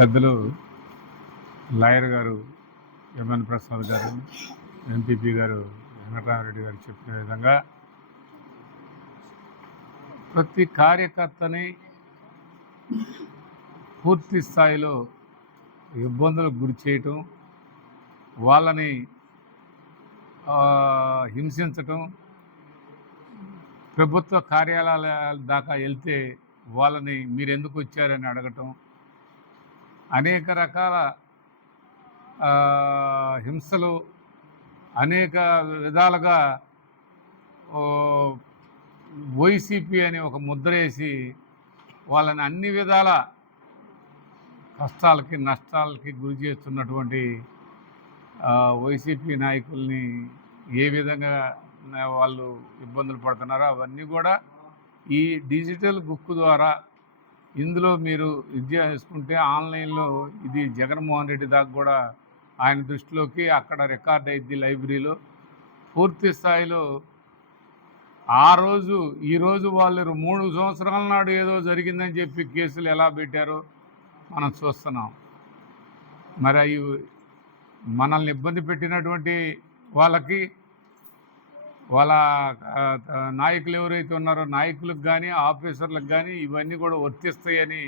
పెద్దలు లాయర్ గారు ఎంఎన్ ప్రసాద్ గారు ఎంపీపీ గారు వెంకటరామరెడ్డి గారు చెప్పిన విధంగా ప్రతి కార్యకర్తని పూర్తి స్థాయిలో ఇబ్బందులకు గురి చేయటం వాళ్ళని హింసించటం ప్రభుత్వ కార్యాలయాల దాకా వెళ్తే వాళ్ళని మీరు ఎందుకు వచ్చారని అడగటం అనేక రకాల హింసలు అనేక విధాలుగా వైసీపీ అని ఒక ముద్ర వేసి వాళ్ళని అన్ని విధాల కష్టాలకి నష్టాలకి గురి చేస్తున్నటువంటి వైసీపీ నాయకుల్ని ఏ విధంగా వాళ్ళు ఇబ్బందులు పడుతున్నారో అవన్నీ కూడా ఈ డిజిటల్ బుక్ ద్వారా ఇందులో మీరు విద్య చేసుకుంటే ఆన్లైన్లో ఇది జగన్మోహన్ రెడ్డి దాకా కూడా ఆయన దృష్టిలోకి అక్కడ రికార్డ్ అయింది లైబ్రరీలో. పూర్తి స్థాయిలో ఆ రోజు ఈరోజు వాళ్ళు మూడు సంవత్సరాల నాడు ఏదో జరిగిందని చెప్పి కేసులు ఎలా పెట్టారో మనం చూస్తున్నాం. మరి అవి మనల్ని ఇబ్బంది పెట్టినటువంటి వాళ్ళకి వాళ్ళ నాయకులు ఎవరైతే ఉన్నారో నాయకులకు కానీ ఆఫీసర్లకు కానీ ఇవన్నీ కూడా వర్తిస్తాయని